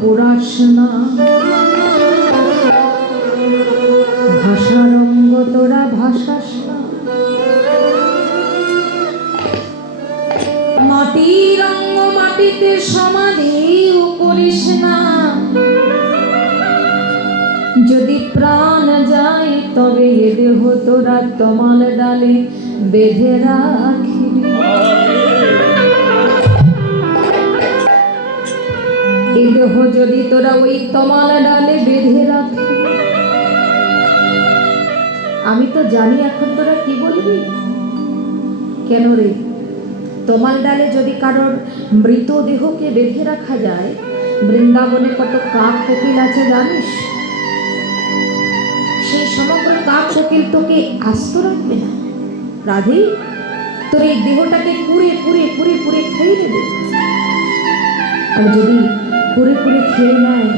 পোড়াস না, ভাষার অঙ্গ তোরা ভাসাস না, মাটির অঙ্গ মাটিতে সমাধিও করিস না, যদি প্রাণ যায় তবে এ দেহ তোরা তমাল ডালে বেঁধে রাখিবি। এ দেহ যদি তোরা ওই তমাল ডালে বেঁধে রাখিবি। আমি তো জানি এখন তোরা কি বলবি। কেন রে, তমাল ডালে যদি কারোর মৃতদেহকে বেঁধে রাখা যায়, বৃন্দাবনে কত কাক কোকিল আছে জানিস? সেই সমগ্র কাক কোকিল তোকে আস্ত রাখবে না। রাধে, তোর এই দেহটাকে পুড়ে পুড়ে পুড়ে পুড়ে খেয়ে নেবে। আর যদি পুড়ে পুড়ে খেয়ে নেয়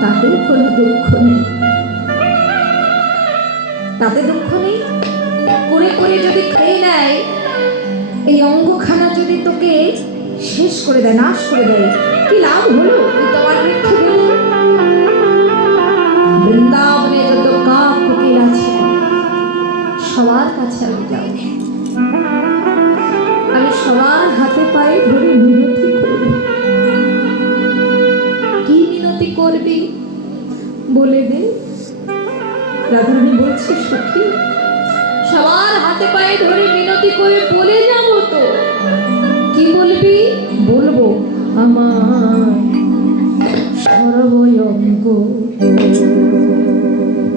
তাতেও কোনো দুঃখ নেই, তাতে দুঃখ নেই। করে করে যদি খেয়ে নেয়, এই অঙ্গখানা যদি তোকে শেষ করে দেয়, নাশ করে দেয়, কি লাভ হলো? তোমার মৃত্যু বৃন্দাবনে যত কাক কোকিল আছে সবার কাছে আমি যাব, আমি সবার হাতে পায়ে ধরে মিনতি করব। কি মিনতি করবি বলে দে। রাধারানী বলছে, সখী সবার হাতে পায়ে ধরে মিনতি করে বলে যাব তো। কি বলবি? বলবো, আমার সর্বঙ্গ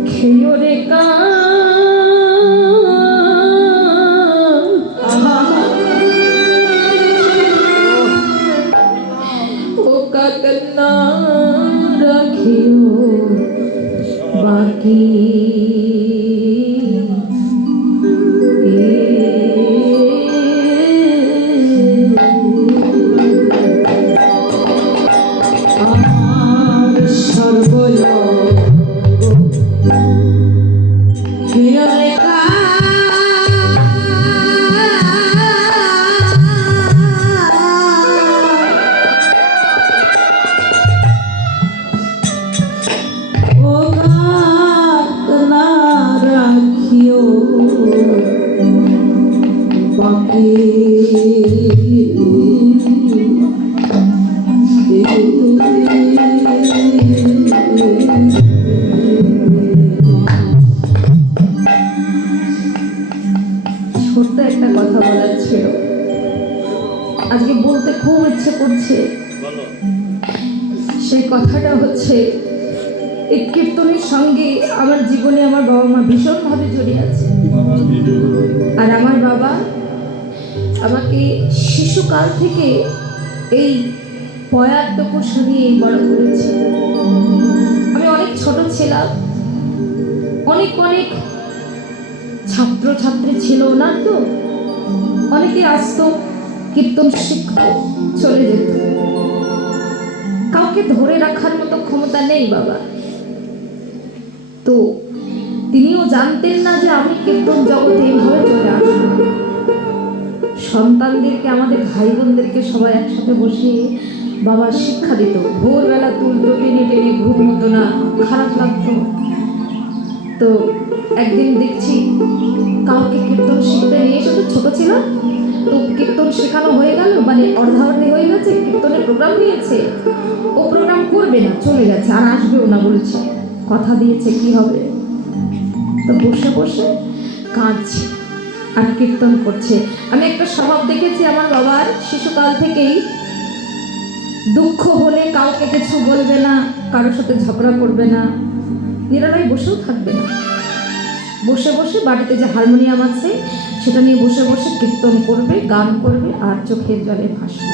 খেয় রে কা, ও কাকনা রাখিও বাকি। ছোট্ট একটা কথা বলার ছিল, আজকে বলতে খুব ইচ্ছে করছে। সেই কথাটা হচ্ছে, এই কীর্তনের সঙ্গে আমার জীবনে আমার বাবা মা ভীষণভাবে জড়িয়ে আছে। আর আমার বাবা আমাকে শিশুকাল থেকে এই পয়ারটুকু শুনিয়ে বড় করেছে। আমি অনেক ছোট ছিলাম, অনেক অনেক ছাত্রছাত্রী ছিল না তো, অনেকে আসতো কীর্তন শিখতে, চলে যেত। কাউকে ধরে রাখার মতো ক্ষমতা নেই বাবা। তো তিনিও জানতেন না যে আমি কীর্তন জগতে এইভাবে চলে আসবো। সন্তানদেরকে, আমাদের ভাই বোনদেরকে সবাই একসাথে বসিয়ে বাবা শিক্ষা দিত। ভোরবেলা তুলতো, টেনে টেনে, ঘুম হতো না, খারাপ লাগতো। তো একদিন দেখছি কাউকে কীর্তন শিখতে নিয়ে এসে, তো ছোট ছিল, তো কীর্তন শেখানো হয়ে গেল, মানে অর্ধাঅর্ধি হয়ে গেছে, কীর্তনের প্রোগ্রাম নিয়েছে, ও প্রোগ্রাম করবে না, চলে গেছে, আর আসবেও না বলছে, কথা দিয়েছে কি হবে। তো বসে বসে কাঁদছে আর কীর্তন করছে। আমি একটা স্বভাব দেখেছি আমার বাবার, শিশুকাল থেকেই দুঃখ হলে কাউকে কিছু বলবে না, কারোর সাথে ঝগড়া করবে না, নিরালায় বসেও থাকবে না। বসে বসে বাড়িতে যে হারমোনিয়াম আছে সেটা নিয়ে বসে বসে কীর্তন করবে, গান করবে, আর চোখের জলে ভাসবে,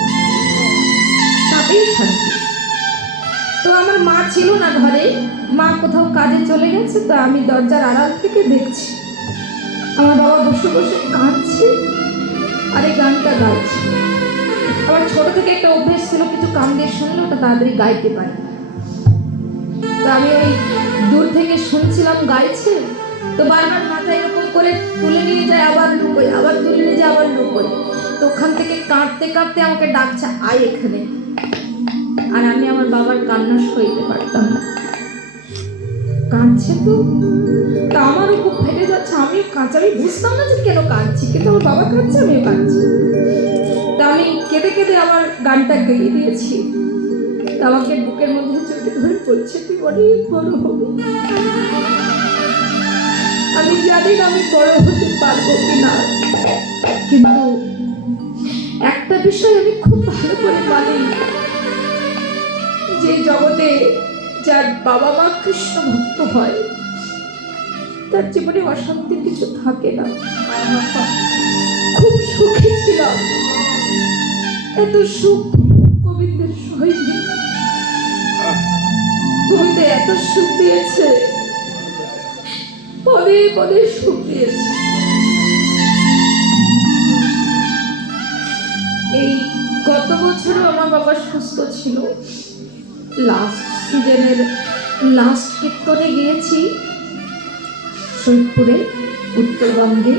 তাতেই থাকবে। তো আমার মা ছিল না ঘরে, মা কোথাও কাজে চলে গেছে। তো আমি দরজার আড়াল থেকে দেখছি আমার বাবা বসে বসে কাঁদছে আর এই গানটা গাইছে। আমার ছোট থেকে একটা অভ্যেস ছিল, কিছু কান দিয়ে শুনলে ওটা তাড়াতাড়ি গাইতে পারি। তো আমি ওই দূর থেকে শুনছিলাম গাইছে, তো বারবার মাথায় এরকম করে তুলে নিয়ে যায়, আবার লুকোই, আবার তুলে নিয়ে যায়, আবার লুকোই। তো ওখান থেকে কাঁদতে কাঁদতে আমাকে ডাকছে, আয় এখানে। আর আমি আমার বাবার কান্না সইতে পারতাম না। কাঁদছে তো, তা আমারও খুব ফেটে যাচ্ছে, আমিও কাঁদছি। আমি বুঝতাম না যে কেন কাঁদছি, কিন্তু আমার বাবা কাঁদছে, আমিও কাঁদছি। তা আমি কেঁদে কেঁদে আমার গানটা গেয়ে দিয়েছি। তা আমাকে বুকের মধ্যে চোখে ধরে বলছে, তুই অনেক বড় হবি। আমি জানি না আমি বড় হতে পারবো কিনা, কিন্তু একটা বিষয় আমি খুব ভালো করে মানি, যে জগতে যার বাবা মা কৃষ্ণ ভক্ত হয় তার জীবনে অশান্তির কিছু থাকে না। খুব সুখী ছিলাম, এত সুখ গোবিন্দের সহিত বলতে এত সুখ দিয়েছে, পদে পদে সুখ দিয়েছে। এই গত বছরও আমার বাবা সুস্থ ছিল। লাস্ট সিজনের লাস্ট কীর্তনে গিয়েছি সৈয়দপুরে, উত্তরবঙ্গে।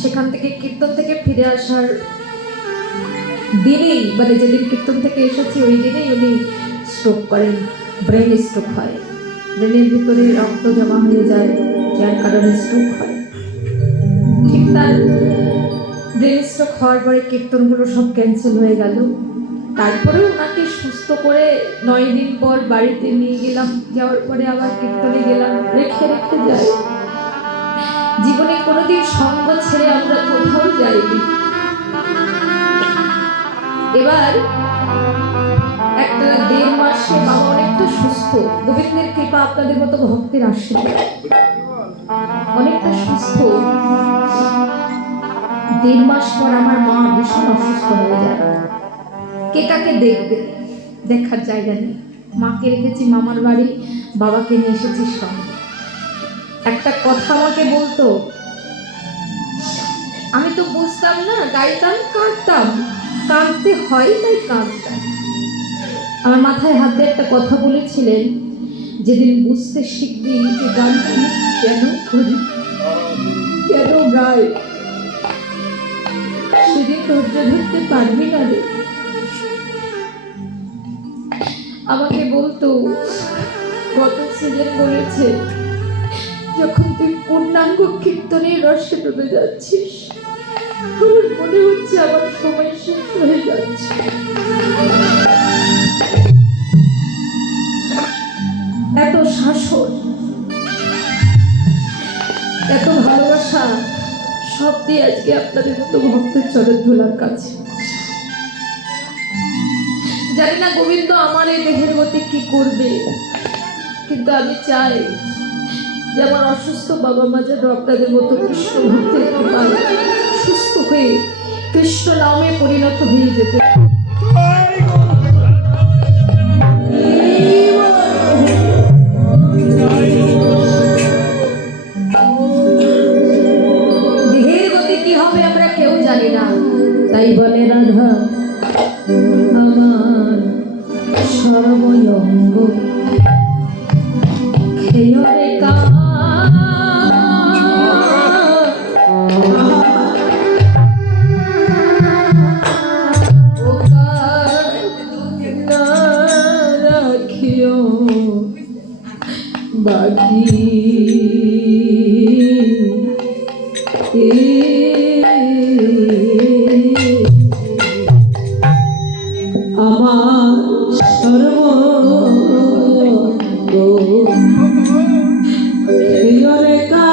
সেখান থেকে কীর্তন থেকে ফিরে আসার দিনেই, মানে যেদিন কীর্তন থেকে এসেছি ওই দিনেই উনি স্ট্রোক করেন, ব্রেন স্ট্রোক হয়। ব্রেনের ভিতরে রক্ত জমা হয়ে যায়, যার কারণে স্ট্রোক হয়। ঠিক তার ব্রেন স্ট্রোক হওয়ার পরে কীর্তনগুলো সব ক্যান্সেল হয়ে গেল। তারপরে ওনাকে সুস্থ করে 9 দিন পর বাড়িতে নিয়ে গেলাম। যাওয়ার পরে আবার কীর্তনে গেলাম, রেখে রেখে যাই। জীবনে কোনোদিন সঙ্গ ছেড়ে আমরা কোথাও যাইনি। এবার একটা 1.5 মাসে বাবা অনেকটা সুস্থ, গোবিন্দের কৃপা, আপনাদের মতো ভক্তের আশীর্বাদ, অনেকটা সুস্থ। 1.5 মাস পর আমার মা ভীষণ অসুস্থ হয়ে যায়। কে কাকে দেখবে, দেখার জায়গা নেই। মাকে রেখেছি মামার বাড়ি, বাবাকে নিয়ে এসেছি সঙ্গে। একটা কথা আমাকে বলতো, আমি তো বুঝতাম না, গাইতাম, কাঁদতাম, কাঁদতে হয় তাই কাঁদতাম। আমার মাথায় হাত দিয়ে একটা কথা বলেছিলেন, যেদিন বুঝতে শিখবি যে গানটা আমি কেন করি, কেন গাই, সেদিন ধৈর্য ধরতে পারবি না রে। আমাকে বলতো, গত সিজন বলেছে, যখন তুই পূর্ণাঙ্গ কীর্তনের রসে ডুবে যাচ্ছিস, আমার মনে হচ্ছে আমার সময় শেষ হয়ে যাচ্ছে। এত শাসন, এত ভালোবাসা সব দিয়ে আজকে আপনাদের মতো ভক্তের চরের ধুলার কাছে। জানি না গোবিন্দ আমার এই দেহের গতি কি করবে, কিন্তু আমি চাই যে আমার অসুস্থ বাবা মা যেন আপনাদের মতো কৃষ্ণ ভক্তের কৃপায় সুস্থ হয়ে কৃষ্ণ নামে পরিণত হয়ে যেতে। দেহের গতি কি হবে আমরা কেউ জানি না, তাই বলে রাধা আমার সর্বঙ্গ খেয়রে কা রাখিও বাকি আমার সর্বঙ্গ খেয়রে কা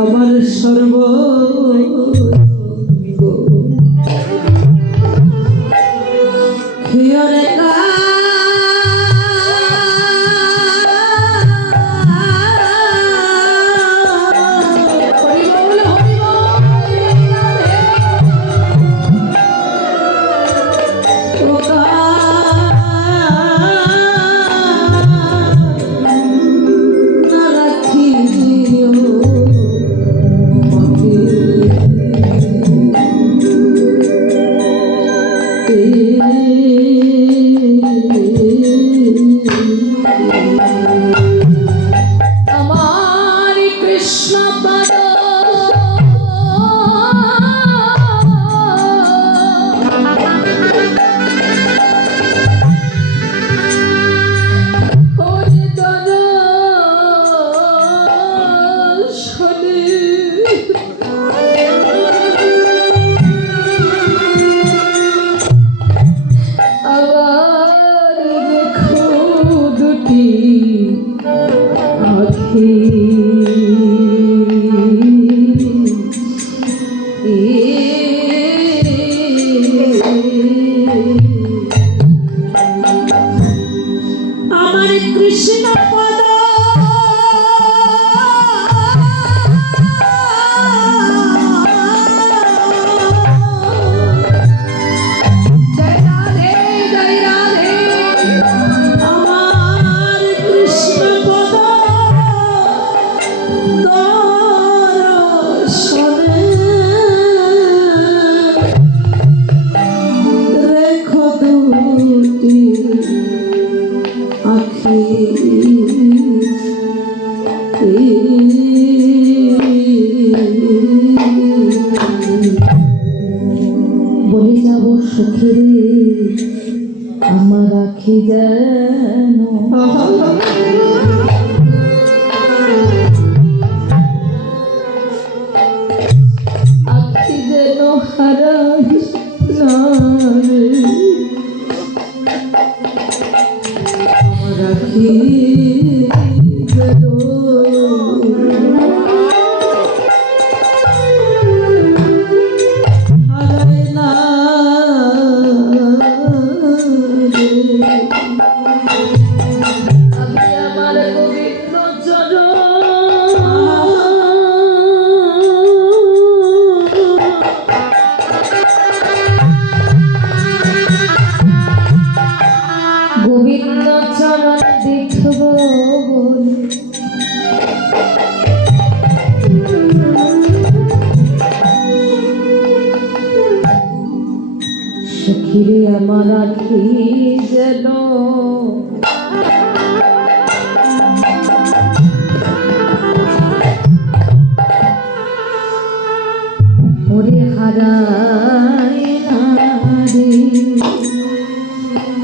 আমার সর্বঙ্গ খেয়রে কা হরি বল হরি বল। আমার কৃষ্ণ পদ কৃষ্ণ পদ জয় রাধে জয় রাধে আমার কৃষ্ণ পদ দর্শনে রেখো দুটি আখি বলে যাব সখী রে আমার আখি যেন আখি যেন হারাইস না রে আমার আখি যেন গোবিন্দ চরণ দেখব সখীরে আমার আখি যেন ওরে হারায় না রে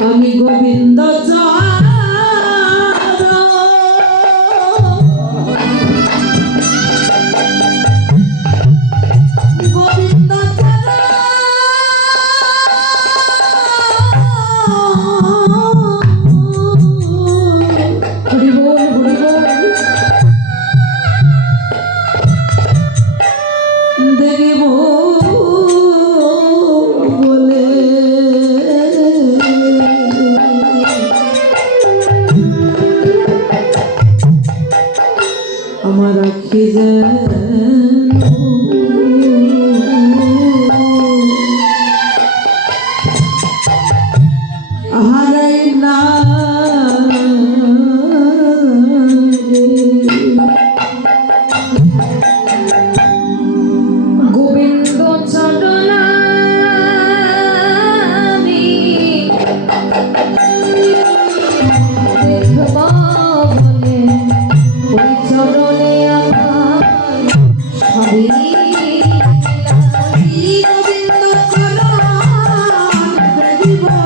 আমি গোবিন্দ গোবিন্দ হরি বল হরি বল দেব বলে আমার আখি যেন হারাই না গোবিন্দ চরণ আমি দেখব বলে ওই চরণে আমার সবই গোবিন্দ চরণ দেখিব